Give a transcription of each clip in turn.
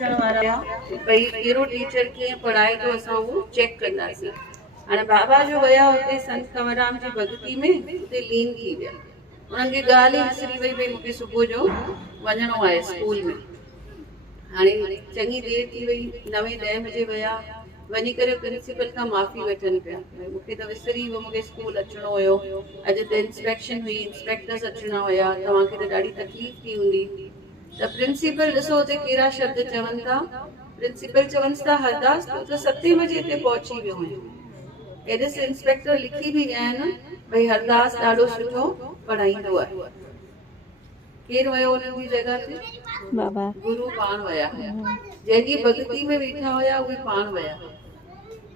अचण वारा हुआ भई कहिड़ो टीचर कीअं पढ़ाए थो असां उहो चेक कंदासीं। हाणे बाबा जो विया हुते संत कंवरराम जी भॻती में हुते लीन थी विया। उन्हनि खे ॻाल्हि ई विसरी वई भई मूंखे सुबुह जो वञिणो आहे स्कूल में। हाणे चङी देरि थी वई, 9-10 बजे विया, वञी करे प्रिंसिपल खां माफ़ी वठनि पिया भई मूंखे त विसरी वियो, मूंखे स्कूल अचिणो हुयो, अॼु त इंस्पेक्शन हुई, इंस्पेक्टर्स अचिणा हुया, तव्हांखे त ॾाढी तकलीफ़ थी हूंदी। त प्रिंसिपल ॾिसो हुते कहिड़ा शब्द चवनि था। प्रिंसिपल चवनि था हरदास तूं त 7 बजे हिते पहुची वियो आहीं। एडिस इंस्पेक्टर लिखी बि विया आहिनि भई हरदास ॾाढो सुठो पढ़ाईंदो आहे। केरु वियो उन्हनि जी जॻह ते? बाबा गुरु पाण विया हुया। जंहिंजी भॻती में वेठा हुया उहे पाण विया।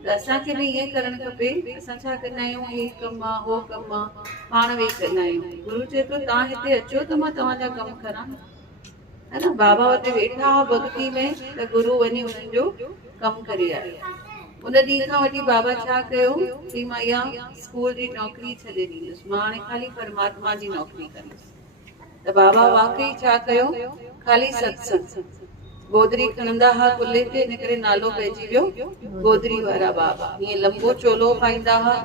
त असांखे बि ईअं करणु खपे। असां छा कंदा आहियूं, हे कमु आहे, हो कमु आहे, पाण वेही कंदा आहियूं। गुरु चए थो तव्हां हिते अचो त मां तव्हांजा कमु करां, है न। बाबा हुते वेठा हुआ भॻती में त गुरु वञी उन्हनि जो कमु करे आया। उन ॾींहं खां वठी बाबा छा कयो कि मां इहा स्कूल जी नौकिरी छॾे ॾींदुसि, मां हाणे ख़ाली परमात्मा जी नौकिरी कंदुसि। त बाबा वाकई छा कयो, ख़ाली सत्संग गोदरी खणंदा हुआ कुल्हे ते, इन करे नालो पइजी वियो गोदरी वारा बाबा। हीअं लंबो चोलो पाईंदा हुआ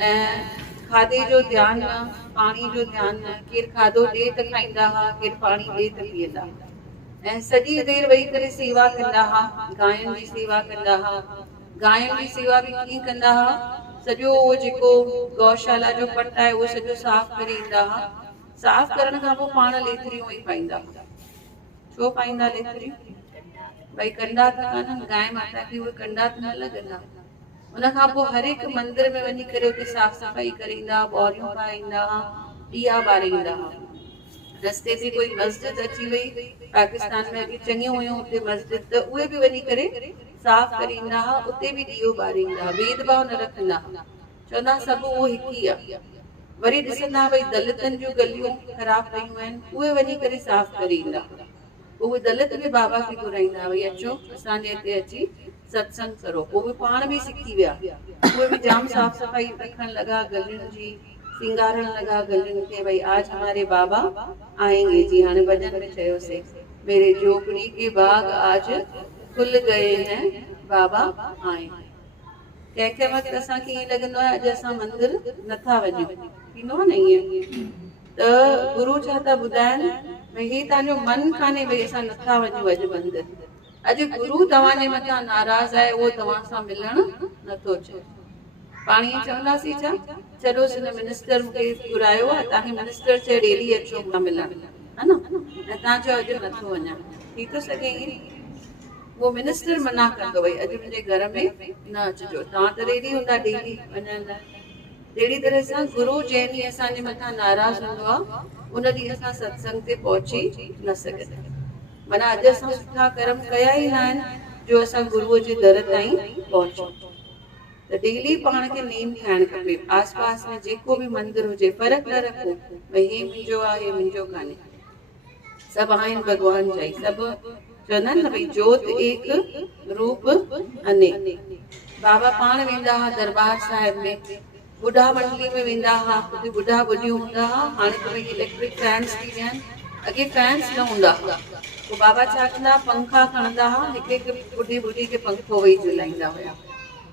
ऐं खाधे जो ध्यानु न, पाणी जो ध्यानु न, केरु खाधो ॾे त खाईंदा हुआ, केरु पाणी ॾे त पीअंदा हुआ। ऐं सॼी देरि वेही करे सेवा कंदा हुआ, गांयुनि जी सेवा कंदा हुआ। गांयुनि जी सेवा बि कीअं कंदा हुआ, सॼो उहो जेको गौशाला जो पट आहे उहो सॼो साफ़ करे ईंदा हुआ। साफ़ करण खां पोइ पाण लेथरियूं ई पाईंदा हुआ। छो पाईंदा लेथरियूं? भई कंडा त कान्हनि, गांइ माता खे उहे कंडा त न लॻंदा। उन खां पोइ हर हिकु मंदर में वञी करे उते साफ़ सफ़ाई करे ईंदा, ॿोरियूं पाईंदा, ॾीआ ॿारींदा। रस्ते ते कोई मस्जिद अची वई, पाकिस्तान में अॻे चङियूं हुयूं उते मस्जिद, त उहे बि वञी करे साफ़ करे ईंदा हुआ, उते बि ॾीओ ॿारींदा, भेदभाव न रखंदा। चवंदा सभु उहो हिकु ई आहे। वरी ॾिसंदा भई दलितनि जूं गलियूं ख़राब पयूं आहिनि, उहे वञी करे साफ़ करे ईंदा। उहे दलित बि बाबा खे घुराईंदा भई अचो असांजे हिते अची सत्संग करो। पोइ उहे पाण बि सिखी विया, उहे भी जाम साफ सफाई रखण लगा, गलियुनि जी सिंगारण लगा गलियुनि खे। भई आज हमारे बाबा आएंगे जी, हाणे भजन में चयोसीं मेरे झोपड़ी के बाग आज खुल गए हैं, बाबा आए। कंहिं वक़्तु असांखे ईअं लॻंदो आहे अॼु असां मंदिर नथा वञूं, थींदो आहे न ईअं। त गुरु छा था ॿुधाइनि भई हे तव्हांजो मन कान्हे भई असां नथा वञूं अॼु मंदिर। अॼु गुरु तव्हांजे मथां नाराज़ आहे, उहो तव्हां सां मिलण नथो चाहे। पाणी चवंदासीं छा, चलोसि हिन मिनिस्टर मूंखे घुरायो आहे, तव्हांखे मिनिस्टर चए डेली अचो मूंखां मिलण, है न। ऐं तव्हां चओ अॼु नथो वञा, थी थो सघे ईअं। वो मिनिस्टर मना कंदो भई अॼु मुंहिंजे घर में न अचिजो, तव्हां त रेडी हूंदा डेली वञण लाइ। अहिड़ी तरह सां गुरु जंहिं ॾींहुं असांजे मथां नाराज़ हूंदो आहे उन ॾींहुं असां सत्संग ते पहुची न सघंदा। माना अॼु असां सुठा कर्म कया ई न आहिनि जो असां गुरूअ जे दर ताईं पहुचूं। त डेली पाण खे नेम ठाहिणु खपे। आस पास में जेको बि मंदिर हुजे, फ़र्क़ु न रखो भई हे मुंहिंजो आहे हे मुंहिंजो कान्हे, सभु आहिनि भॻवान जा ई। सभु चवंदा आहिनि न भई जोत एक रूप अनेक। बाबा पाण वेंदा हुआ दरबार साहिब में, बुढ़ा मंडली में वेंदा हुआ, उते बुढ़ा बुढ़ियूं हूंदा हुआ। हाणे त भई इलेक्ट्रिक फैन्स थी विया आहिनि, अॻे फैन्स न हूंदा हुआ। पोइ बाबा छा कंदा, पंखा खणंदा हुआ, हिकु हिकु बुढ़ी बुढ़ी खे पंखो वेही झुलाईंदा हुया।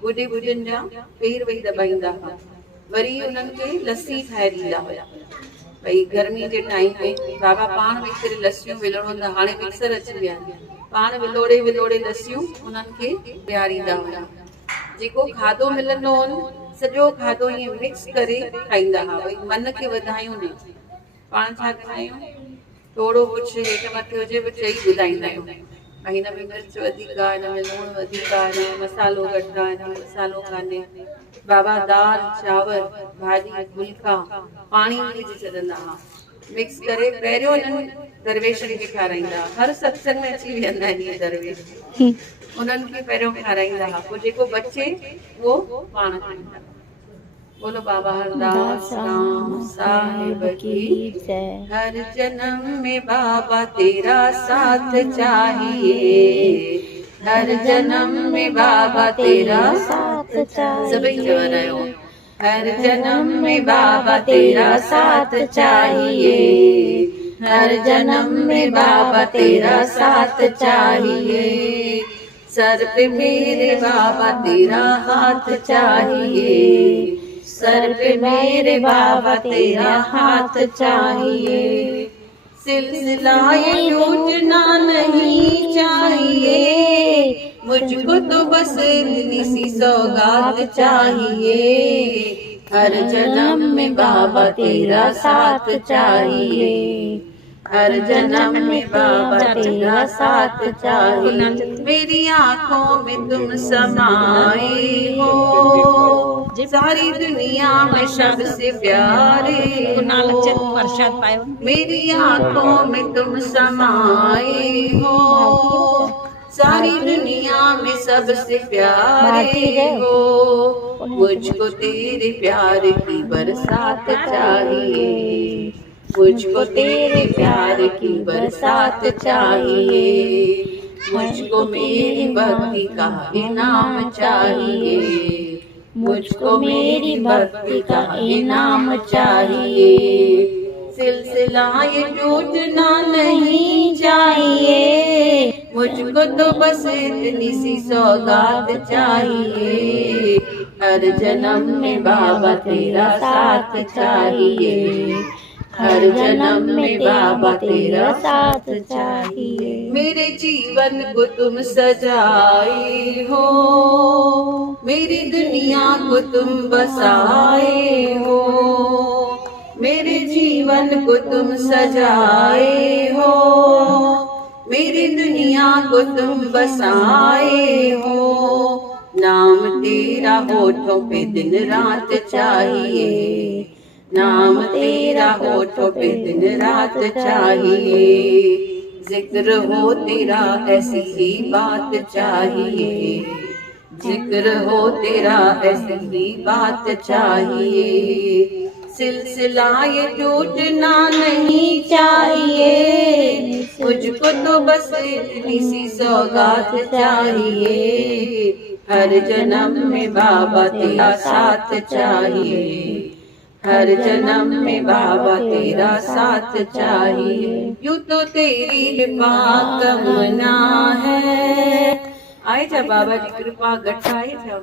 बुढ़ी बुढ़ियुनि जा पेर वेही दॿाईंदा हुआ। वरी उन्हनि खे लस्सी ठाहे ॾींदा हुया। भई गर्मी जे टाइम में बाबा पाण वेही करे लस्सियूं विलोड़ंदा, हाणे मिक्सर अची विया आहिनि, पाण विलोड़े विलोड़े लस्सियूं उन्हनि खे ॾियारींदा हुया। जेको खाधो मिलंदो हो सॼो खाधो ईअं मिक्स करे खाईंदा हुआ, भई मन खे वधायूं न। पाण छा कंदा आहियूं, थोरो कुझु हेठि मथे हुजे बि चई ॿुधाईंदा आहियूं भई हिन में मिर्च वधीक आहे, हिन में लूणु वधीक आहे, हिन में मसालो घटि आहे, हिन में मसालो कान्हे। बाबा दाल चांवर भाॼी फुल्का पाणी में विझी छॾंदा हुआ, मिक्स करे पहिरियों हिननि दरवेशनि खे खाराईंदा हुआ। हर सत्संग में अची वेंदा आहिनि इहे दरवेश, उन्हनि खे पहिरियों खाराईंदा हुआ, पोइ जेको बचे उहो पाण खाईंदा। बोलो बाबा हरदास राम साहिब की जय। हर जन्म में बाबा तेरा साथ चाहिए, हर जन्म में बाबा तेरा साथ चाहिए। सभी चवा रहे हो, हर जन्म में बाबा तेरा साथ चाहिए, हर जन्म में बाबा तेरा साथ चाहिए, सर पे मेरे बाबा तेरा हाथ चाहिए, सर पे मेरे बाबा तेरा हाथ चाहिए, सिलसिला ये टूटना नहीं चाहिए, मुझको तो बस इतनी सी सौगात चाहिए, हर जन्म में बाबा तेरा साथ चाहिए, हर जन्म में बाबा तेरा साथ चाहिए, मेरी आंखों में तुम समाए हो, सारी दुनिया में सबसे प्यारे हो, मेरी आंखों में तुम समाए हो, सारी दुनिया में सबसे प्यारे हो, मुझको तेरे प्यार की बरसात चाहिए, मुझको तेरे प्यार की बरसात चाहिए, मुझको मेरी भक्ति का इनाम चाहिए, मुझको मेरी भक्ति का इनाम चाहिए, सिलसिला ये टूटना नहीं चाहिए, मुझको तो बस इतनी सी सौगात चाहिए, हर जन्म में बाबा तेरा साथ चाहिए, हर जन्म में बाबा तेरा साथ चाहिए, मेरे जीवन को तुम सजाए हो, मेरी दुनिया को तुम बसाए हो, मेरे जीवन को तुम सजाए हो, मेरी दुनिया को तुम बसाए हो, नाम तेरा होठों पे दिन रात चाहिए, नाम तेरा होठों पे दिन रात चाहिए, जिक्र हो तेरा ऐसी ही बात चाहिए, जिक्र हो तेरा ऐसी ही बात चाहिए, सिलसिला ये टूटना नहीं चाहिए, मुझको तो बस इतनी सी सौगात चाहिए, हर जन्म में बाबा तेरा साथ चाहिए, हर जन्म में बाबा तेरा साथ चाहिए, यूं तो तेरी कृपा कमना है, आए जा बाबा जी कृपा घटाए जा,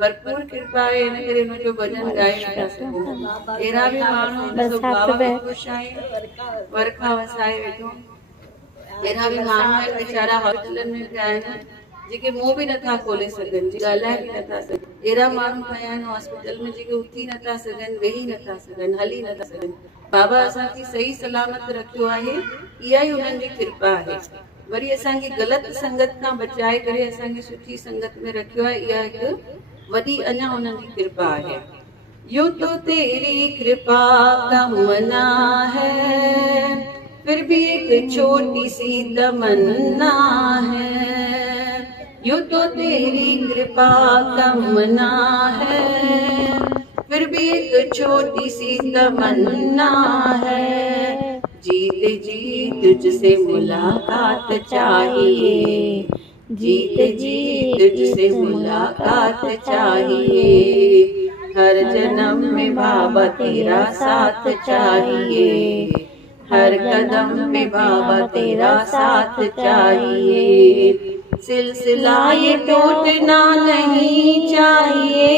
भरपूर कृपा है इन करे नो जो भजन गाए था सब एरा भी मानो इन सब बाबा भी खुश आए वरखा वसाए वेठो एरा भी मानो है बेचारा हॉस्पिटल में गया ना जेके मुंह भी नथा खोले सघन जी ॻाल्हाए बि नथा सघन एरा माण्हू पिया आहिनि हॉस्पिटल में जेके उथी नथा सघनि वेही नथा सघनि हली नथा सघनि बाबा असांखे सही सलामत रखियो आहे इहा ई उन्हनि जी कृपा आहे वरी असांखे ग़लति संगत खां बचाए करे असांखे सुठी संगत में रखियो आहे इहा हिकु वॾी अञा उन्हनि जी कृपा है यूं तो तेरी कृपा तमन्ना है फिर भी एक छोटी सी तमन्ना है यूं तो तेरी कृपा तमन्ना है फिर भी एक छोटी सी तमन्ना है जीते जी तुझसे मुलाकात चाहिए जीते जी तुझसे मुलाकात चाहिए हर जन्म में बाबा तेरा साथ चाहिए हर कदम पे बाबा तेरा साथ चाहिए सिलसिला ये टूटना नहीं चाहिए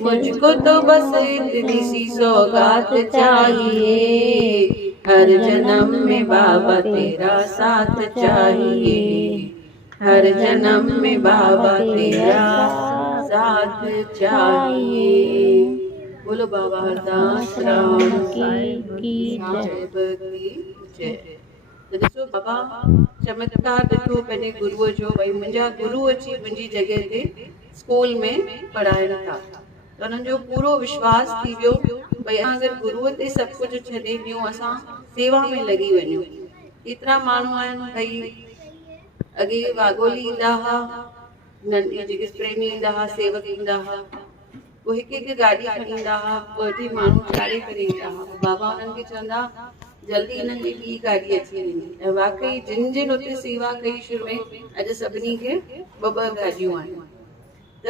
मुझको तो बस इतनी सी सौगात चाहिए हर जन्म में बाबा तेरा साथ चाहिए हर जन्म में बाबा तेरा साथ चाहिए बोलो बाबा हरदास राम की जय तो ॾिसो बाबा चमत्कार ॾिठो पंहिंजे गुरुअ जो भई मुंहिंजा गुरु अची मुंहिंजी जॻह ते स्कूल में पढ़ाइनि था त उन्हनि जो पूरो विश्वास थी वियो भई अगरि गुरुअ ते सभु कुझु छॾे ॾियूं असां सेवा में लॻी वञूं एतिरा माण्हू आहिनि भई अॻे वागोली ईंदा हुआ नंढी जेके प्रेमी ईंदा हुआ सेवक ईंदा हुआ उहे हिकु हिकु गाॾी खणी ईंदा हुआ ॿ टे माण्हू चाढ़े करे ईंदा हुआ बाबा उन्हनि खे चवंदा जल्दी हिननि जी ॿी गाॾी अची वेंदी ऐं वाकई जिन जिन हुते सेवा कई शुरू में अॼु सभिनी खे ॿ ॿ गाॾियूं आहिनि त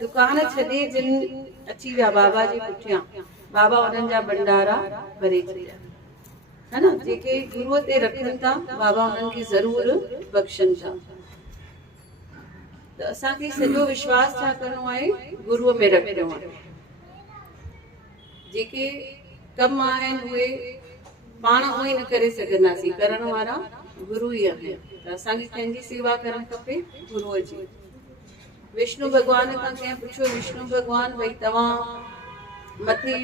दुकान छॾे जिन अची विया बाबा जे पुठियां बाबा उन्हनि जा भंडारा भरे छॾिया है न, जेके गुरुअ ते रखनि था बाबा उन्हनि खे ज़रूर बख़्शनि था। त असांखे सॼो विश्वास छा करिणो आहे, गुरुअ में रखिणो आहे। जेके कम आहिनि उहे पाण उहे न करे सघंदासीं, करण वारा गुरु ई आहिनि। त असांखे कंहिंजी सेवा करणु खपे, गुरुअ जी। विष्णु भॻवान खां कंहिं पुछियो, विष्णु भॻवान भई तव्हां मथे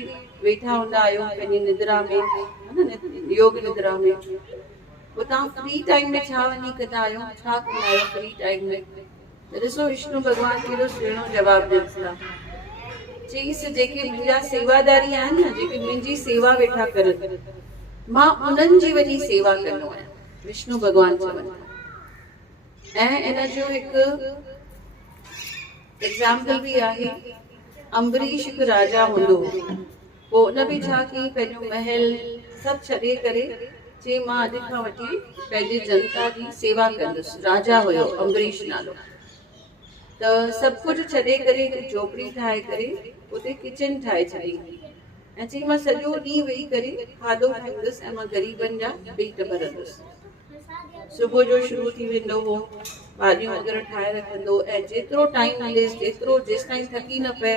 वेठा हूंदा आहियो पंहिंजी निद्रा में, योग निद्रा में, पोइ तव्हां फ्री टाइम में छा वञी कंदा आहियो, छा कंदा आहियो फ्री टाइम में? त ॾिसो विष्णु भॻवान केॾो सुहिणो जवाबु ॾियनि था। चईसि जेके मुंहिंजा सेवादारी आहिनि न, जेके मुंहिंजी सेवा वेठा करनि, मां उन्हनि जी वञी सेवा कंदो आहियां, विष्णु भॻवान चवनि था। ऐं इन जो हिकु एग्जाम्पल बि आहे। अम्बरीश हिकु राजा हूंदो हो, पोइ उन बि छा कई, पंहिंजो महल सभु छॾे करे चई मां अॼु खां वठी पंहिंजी जनता जी सेवा कंदुसि। राजा हुयो अम्बरीश नालो। त सभु कुझु छॾे करे हिकु झोपड़ी ठाहे करे उते किचन ठाहे छॾी ऐं चई मां सॼो ॾींहुं वेही करे खाधो ठाहींदुसि ऐं मां ग़रीबनि जा पेट भरंदुसि। सुबुह जो शुरू थी वेंदो हो, भाॼियूं वग़ैरह ठाहे रखंदो ऐं जेतिरो टाइम मिलेसि, जेतिरो जेसि ताईं थकी न पए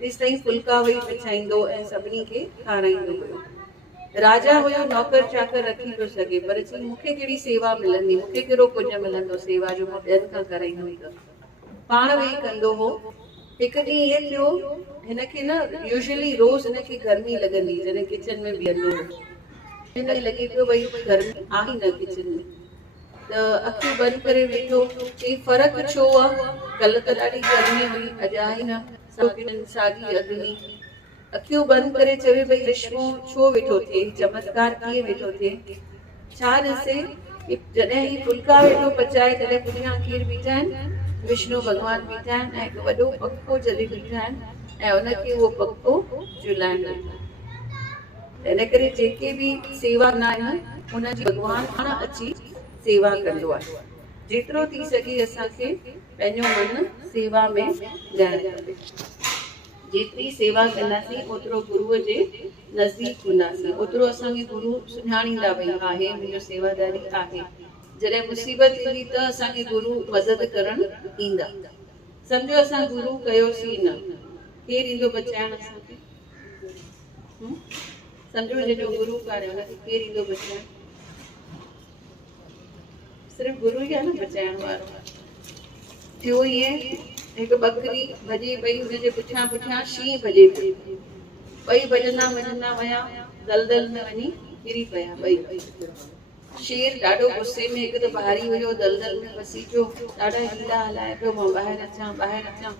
तेसि ताईं फुल्का वेही पचाईंदो ऐं सभिनी खे खाराईंदो हुयो। राजा हुयो, नौकर चाकर रखी पियो सघे, पर चई मूंखे कहिड़ी सेवा मिलंदी, मूंखे कहिड़ो पुञ मिलंदो सेवा जो, मां ॿियनि खां कराईंदुमि। त पाण वेही कंदो हो। हिकु ॾींहुं इएं थियो, हिनखे न यूजुअली रोज़ हिनखे गर्मी लॻंदी जॾहिं किचन में बीहंदो हो। हिनखे लॻे पियो भई गर्मी आहे न किचन में, त अखियूं बंदि करे वेठो। चई फ़र्क़ु छो आहे, कल्ह त ॾाढी गर्मी हुई, अॼु आहे न साॻी अग्नि। अखियूं बंदि करे चवे भई रिश्वो छो वेठो थिए, चमत्कार कीअं वेठो थिए? छा ॾिसे जॾहिं ही फुल्का वेठो पचाए तॾहिं पुठियां केरु बीठा आहिनि, विष्णु भॻवान बीठा आहिनि ऐं हिकु वॾो पखो जॾहिं बीठा आहिनि ऐं उनखे उहो पखो झुलाइण लॻा। इन करे जेके बि सेवा कंदा आहिनि उनजी भॻवान पाण अची सेवा कंदो आहे। जेतिरो थी सघे असांखे पंहिंजो मन सेवा में ॾियणु खपे। जेतिरी सेवा कंदासीं ओतिरो गुरुअ जे नज़दीक हूंदासीं, ओतिरो असांखे गुरु सुञाणींदा भई आहे मुंहिंजो सेवादारी आहे। जॾहिं मुसीबत ईंदी त असांखे गुरु मदद करणु ईंदा। सम्झो असां गुरु कयोसीं न, केरु ईंदो बचाइण असांखे? सम्झो जंहिंजो गुरु कार्य हुनखे केरु ईंदो बचाइण? सिर्फ़ु गुरु ई आहे न बचाइण वारो। थियो ईअं, हिकु बकरी भॼे पई, हुनजे पुठियां पुठियां शींहं भॼे पियो। ॿई भॼंदा भॼंदा विया, दलदल में वञी किरी पिया ॿई। शेर ॾाढो गुस्से में, हिकु त ॿाहिरी हुयो, दलदल में फसी पियो, ॾाढा हीला हलाए पियो, मां ॿाहिरि अचां ॿाहिरि अचां,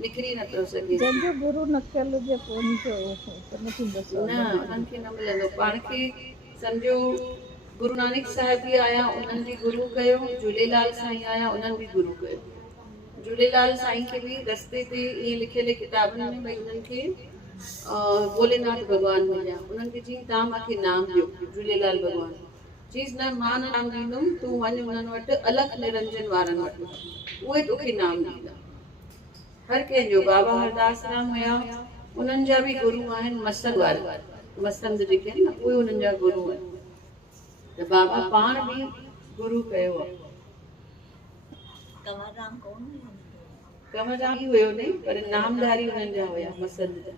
निकिरी न पियो सघे। जंहिंजो गुरु न कयल हुजे कोन न उन्हनि खे न मिलंदो। पाण खे सम्झो गुरु नानक साहिब बि आया, उन्हनि बि गुरु कयो, झूलेलाल साईं आया, उन्हनि बि गुरु कयो। झूलेलाल साईं खे बि रस्ते ते ईअं लिखियल किताबनि में भई उन्हनि खे भोलेनाथ भॻवान मिलिया। उन्हनि खे चई तव्हां मूंखे नाम ॾियो। झूलेलाल भॻवान चईसि न मां न नाम ॾींदुमि, तूं वञ उन्हनि वटि, अलॻि निरंजन वारनि वटि, उहे तोखे नाम ॾींदा। हर कंहिंजो बाबा हरदास राम हुया, उन्हनि जा बि गुरु आहिनि मसंद वारा, मसंद जेके आहिनि न उहे उन्हनि जा गुरु आहिनि। त बाबा पाण बि गुरु कयो आहे। कंवरराम ही हुयो नहीं, पर नामधारी उन्हनि जा हुया, मसंद जा,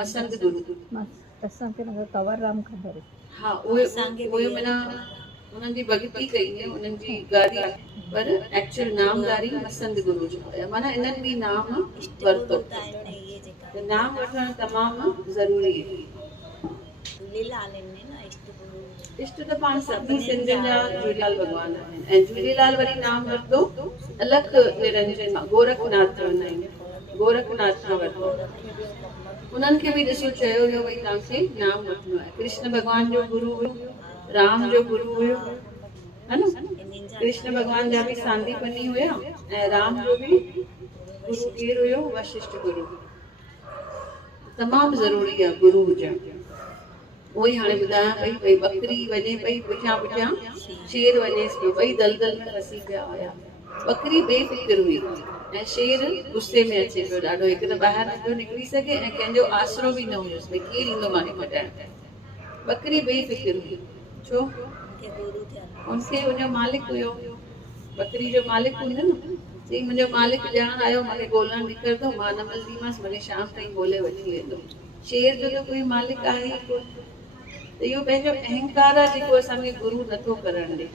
मसंद गुरु। असांखे न कंवरराम ख़बर आहे। हा उहे माना उन्हनि जी भॻती कई है, उन्हनि जी गादी, पर एक्चुअल नामधारी मसंद गुरु जो हुया। माना इन्हनि बि नाम वरितो। त नाम वठणु तमामु ज़रूरी आहे। इष्ट त पाण सभिनी सिंधियुनि जा झूलेलाल भॻवान आहिनि ऐं झूलेलाल वरी नाम वरितो अलॻि निरंजन गोरखनाथ चवंदा आहिनि, गोरखनाथ खां वरितो। उन्हनि खे बि ॾिसो चयो वियो भई तव्हांखे नाम वठिणो आहे। कृष्ण भॻवान जो गुरु हुयो, राम जो गुरु हुयो, है न। कृष्ण भॻवान जा बि सांदीपनी हुया ऐं राम जो बि गुरु केरु हुयो, वशिष्ठ गुरु। तमामु ज़रूरी आहे गुरु हुजणु। उहोई हाणे ॿुधायां पई भई बकरी वञे पई पुठियां पुठियां, शेर वञेसि पियो, ॿई दलदल में फसी पिया हुया। बकरी बेफ़िक्र हुई ऐं शेर गुस्से में अचे पियो ॾाढो। हिकु त ॿाहिरि न पियो निकिरी सघे ऐं कंहिंजो आसरो बि न हुयुसि भई केरु ईंदो मूंखे बचाइण। बकरी बेफ़िक्र हुई। छो? उनखे उनजो मालिक हुयो, बकरी जो मालिक हूंदो न, चई मुंहिंजो मालिक ॼाण आयो, मूंखे ॻोल्हण निकिरंदो, मां न मिलंदीमांसि, मूंखे शाम ताईं ॻोल्हे वठी वेंदो। शेर जो त कोई मालिक आहे ई कोन। त इहो पंहिंजो अहंकार आहे जेको असांखे गुरू नथो करणु ॾे।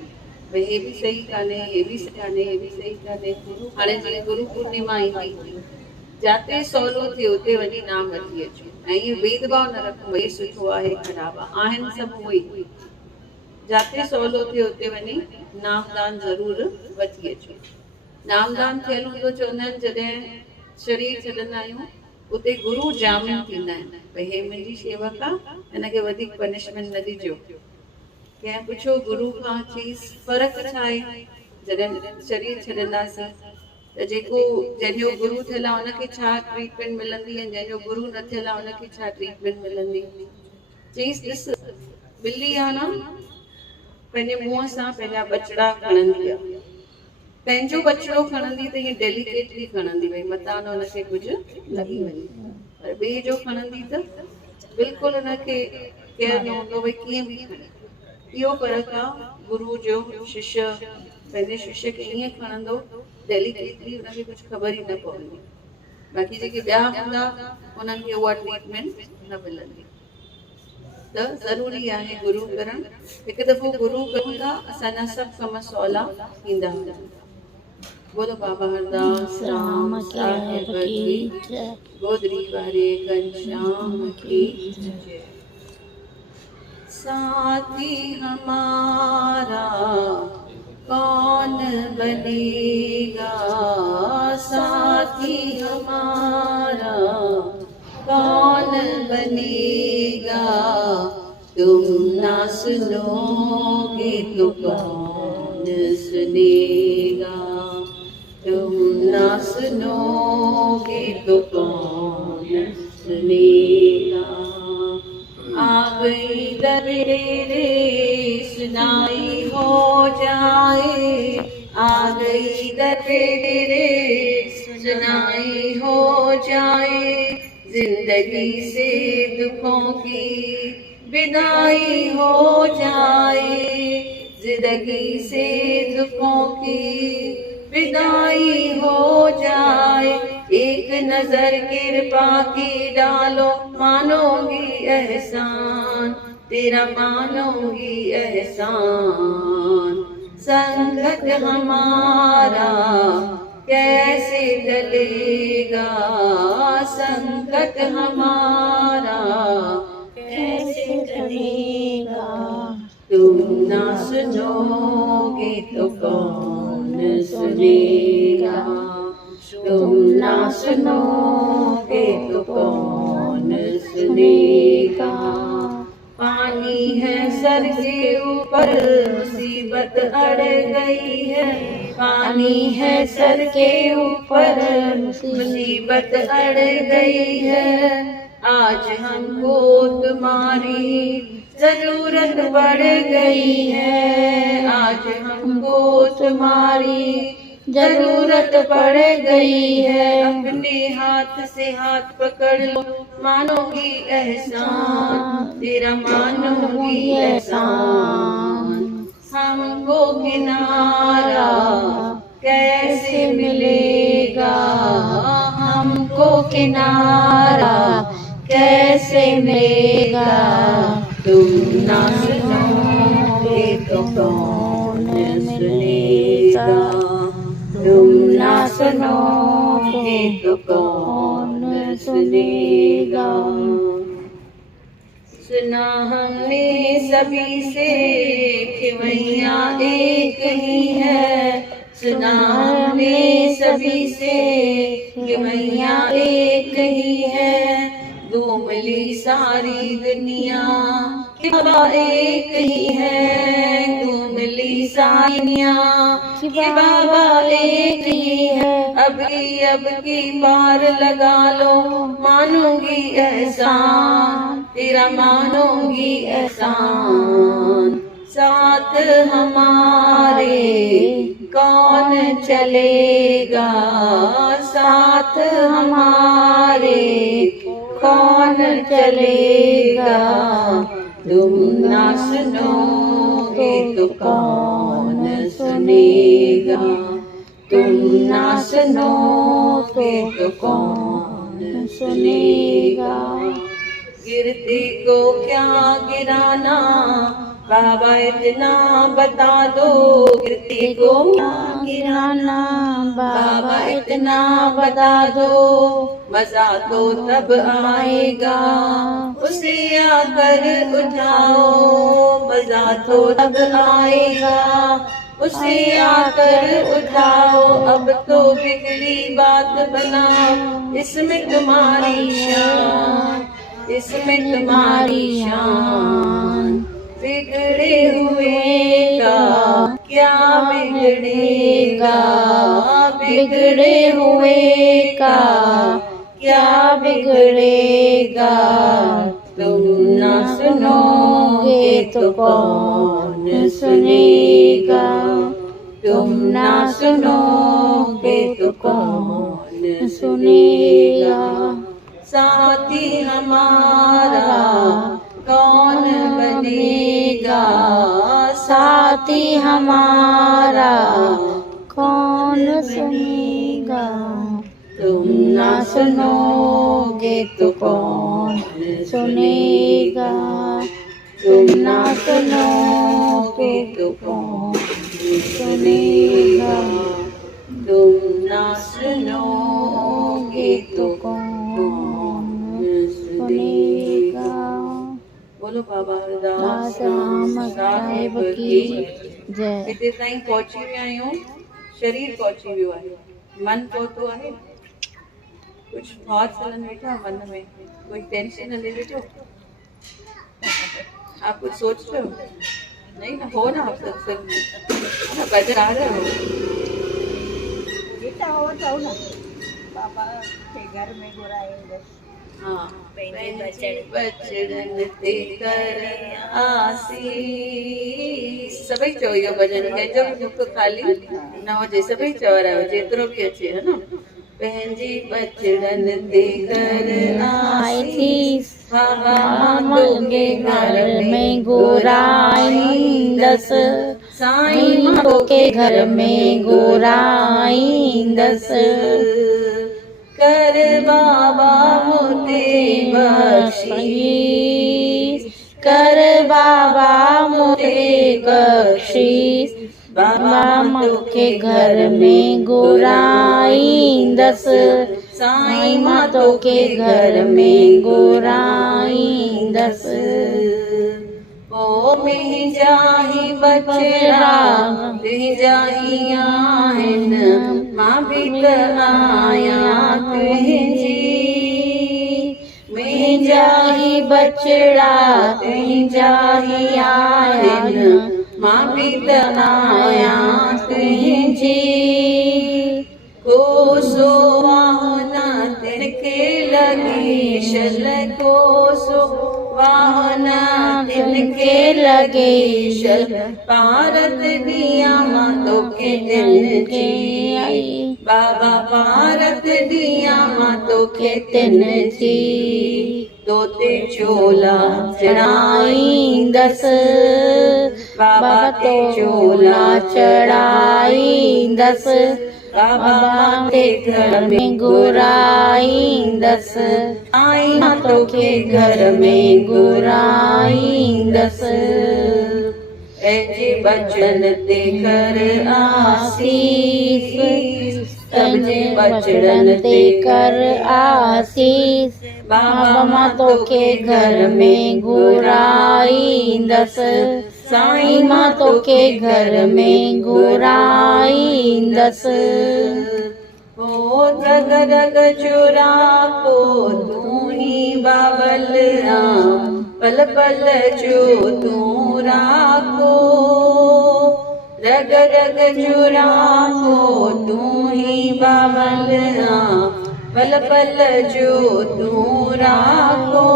भई हे बि सही कान्हे, हे बि सही कान्हे, हे बि सही कान्हे। हाणे जीअं गुरू पूर्णिमा ईंदी, जाते सवलो थिए उते वञी नाम वठी अचो, ऐं इहो भेदभाव न रखो भई सुठो आहे ख़राबु आहे, आहिनि सभु उहे ई। जाते सवलो थिए उते वञी नामदान ज़रूरु वठी अचो। नामदान थियल हूंदो, चवंदा आहिनि जॾहिं शरीर छॾंदा आहियूं उते गुरू जामिन थींदा आहिनि, भई हे मुंहिंजी शेवक आहे, हिनखे वधीक पनिशमेंट न ॾिजो। कंहिं पुछो गुरू खां चीज़ फ़र्क़ु छा आहे? जॾहिं शरीर छॾंदासीं त जेको जंहिंजो गुरू थियल आहे हुनखे छा ट्रीटमेंट मिलंदी, ऐं जंहिंजो गुरू न थियल आहे हुनखे छा ट्रीटमेंट मिलंदी? चईसि ॾिस, ॿिली आहे न, पंहिंजे मुंहं सां पंहिंजा बचड़ा खणंदी आहे, पंहिंजो बचड़ो खणंदी त हीअं डेलिकेटली खणंदी, भई मतां न हुनखे कुझु लॻी वञे। पर ॿिए जो खणंदी त बिल्कुलु हुनखे केयर न हूंदो, भई कीअं बि खणे। इहो फ़र्क़ु आहे गुरू जो। शिष्य पंहिंजे शिष्य खे ईअं खणंदो डेलिकेटली, हुनखे कुझु ख़बर ई न पवंदी। बाक़ी जेके ॿिया हूंदा उन्हनि खे उहा ट्रीटमेंट न मिलंदी। त ज़रूरी आहे गुरू करणु। हिकु दफ़ो गुरू कयूं था, असांजा सभु कम सवला थींदा आहिनि। बोलो बाबा हरदास राम साहिब की जय, गोदरी वारे घनश्याम की जय। साथी हमारा कौन बनेगा, साथी हमारा कौन बनेगा, तुम ना सुनोगे तो कौन सुनेगा, तुम ना सुनोगे तो कौन सुनेगा। आ गई दरेरे सुनाई हो जाए, आ गई दरेरे सुनाई हो जाए, जिंदगी से दुखों की विदाई हो जाए, जिंदगी से दुखों की विदाई हो जाए। एक नजर कृपा की डालो, मानोगी एहसान तेरा, मानोगी एहसान। संगत हमारा कैसे टलेगा, संगत हमारा कैसे टलेगा, तुम ना सुनोगे तो कौन सुनेगा, तुम ना सुनोगे तो कौन सुनेगा। पानी है सर के ऊपर मुसीबत अड़ गई है, पानी है सर के ऊपर मुसीबत अड़ गई है, आज हमको तुम्हारी जरूरत बढ़ गई है, आज हमको तुम्हारी जरूरत पड़ गई है। अपने हाथ से हाथ पकड़ लो, मानोगी एहसान तेरा, मानोगी एहसान। हमको किनारा कैसे मिलेगा, हमको किनारा कैसे मिलेगा, तुम ना सुनोगे तो कौन सुनेगा, तुम ना सुनोगे तो कौन सुनेगा। सुना हमने सभी से कि मैया एक ही है, सुना हमने सभी से कि मैया एक ही है, घूम ली सारी दुनिया कि बाबा एक ही है, घूम ली सारी दुनिया कि बाबा एक ही है। अब की बार लगा लो, मानूंगी एहसान तेरा, मानूंगी एहसान। साथ हमारे कौन चलेगा, साथ हमारे कौन चलेगा, तुम ना सुनोगे तो कौन सुनेगा, तुम ना सुनोगे तो कौन सुनेगा। गिरते को क्या गिराना बाबा इतना बता दो, गिरते को क्या गिराना बाबा इतना बता दो। मजा तो तब आएगा उसे आकर उठाओ, मजा तो तब आएगा उसे आकर उठाओ। अब तो बिगड़ी बात बनाओ, इसमें तुम्हारी शान, इसमें तुम्हारी शान। बिगड़े हुए का क्या बिगड़ेगा, बिगड़े हुए का क्या बिगड़ेगा। तुम ना सुनोगे तो कौन सुनेगा, तुम ना सुनोगे तो कौन सुनेगा। साथी हमारा कौन बनेगा, साथी हमारा कौन सुनेगा। तुम ना सुनोगे तो कौन सुनेगा, तुम ना सुनोगे तो कौन सुनेगा, तुम ना सुनोगे तो कौन सुनेगा। बोलो बाबा दास राम साहिब की जय। हिते ताईं पहुची विया आहियूं, शरीर पहुची वियो आहे, मन पहुतो आहे। कुछ थॉट्स हलन वेठा मन में, कोई टेंशन हले वेठो, आप कुछ सोच रहे हो? नहीं ना, हो ना आप सत्संग में ना, बजर आ रहे हो बेटा हो जाओ ना पापा के घर में घुराएंगे। हाँ, बचड़न ते कर आसीस। सभई चओ इहो भॼन, कंहिंजो बि दुख खाली न हुजे, सभई चओ रहियो जेतिरो बि अचे, है न। पंहिंजी बचड़न ते कर आसीस, बाबा तोखे घर में घुराईंदस, साईं मां तोखे घर में घुराईंदस। कर बाबा मोते बख्शीस, कर बाबा मोते बख्शीस, बाबा तोखे घर में घुराईंदस, साईं मां तोखे घर में घुराईंदस। ओ मुंहिंजा ही बचड़ा तुंहिंजा ही आहिनि, मां बि त आहियां तुंहिंजी। मुंहिंजा ही बचड़ा तुंहिंजा ही आहिनि, मां बि त आहियां तुंहिंजी। कोसो वाहना तिनके लॻे शल, कोसो वाहना तिनके लॻे शल, पारत दिया मां तोखे तिनके आई, बाबा पारत दिया मां तोखे तिनजी। तोते चोला चढ़ाईंदस, बाबा ते चोला चढ़ाईंदस, बाबा ते घर में घुराईंदस, साईं मां तोखे घर में घुराईंदस। पंहिंजे बचन ते कर आसीस, पंहिंजे बचड़न ते कर आसीस, बाबा मां तोखे घर में घुराईंदस, साईं मां तोखे घर में घुराईंदस। ओ रग रग चुरा को तूं ही बाबल राम, पल पल जो तूं राखो, रग रग चुरा को तूं ही बाबल राम, पल पल जो तूं राखो।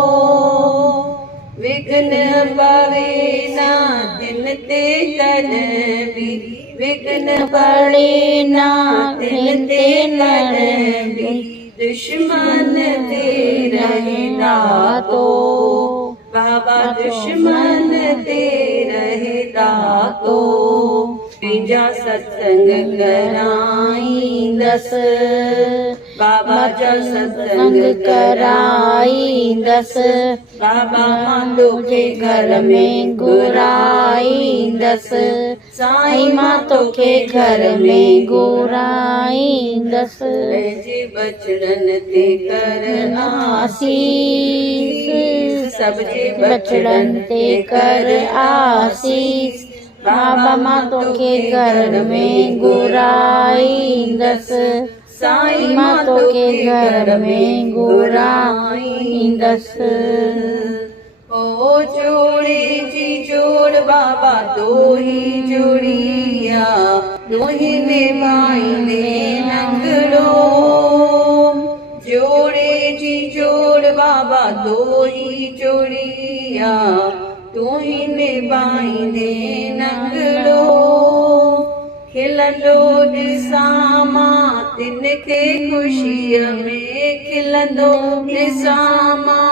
विघ्न पवे ना तिन ते कॾहिं बि, विघ्न पड़े ना तिन ते कॾहिं बि, दुश्मन ते रहे नातो, बाबा दुश्मन ते रहे दातो तुंहिंजा सत्संग कराईंदस बाबा जा सत्संग कराईंदस बाबा मां तोखे घर में घुराईंदस साईं मां तोखे घर में घुराईंदस पंहिंजे बचड़न ते कर आसीस सब जे बचड़न ते कर आसीस बाबा मां तोखे घर में घुराईंदस साईं मां तोखे घर में घुराईंदस ओ जोड़े जी जोड़ बाबा दो ही जोड़िया दो ही निभाईंदे लंगड़ो जोड़े जी जोड़ बाबा दो ही जोड़िया तू ही निभाईंदे लंगड़ो खिलंदो ॾिसां मां तिन खे ख़ुशीअ में खिलंदो ॾिसां मां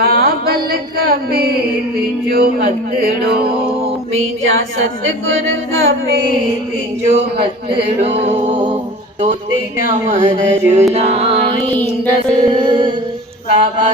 बाबल कबे तुंहिंजो हथड़ो मुंहिंजा सतगुर कबे तुंहिंजो हथड़ो तोते ॼावर झुलाईंदस बाबा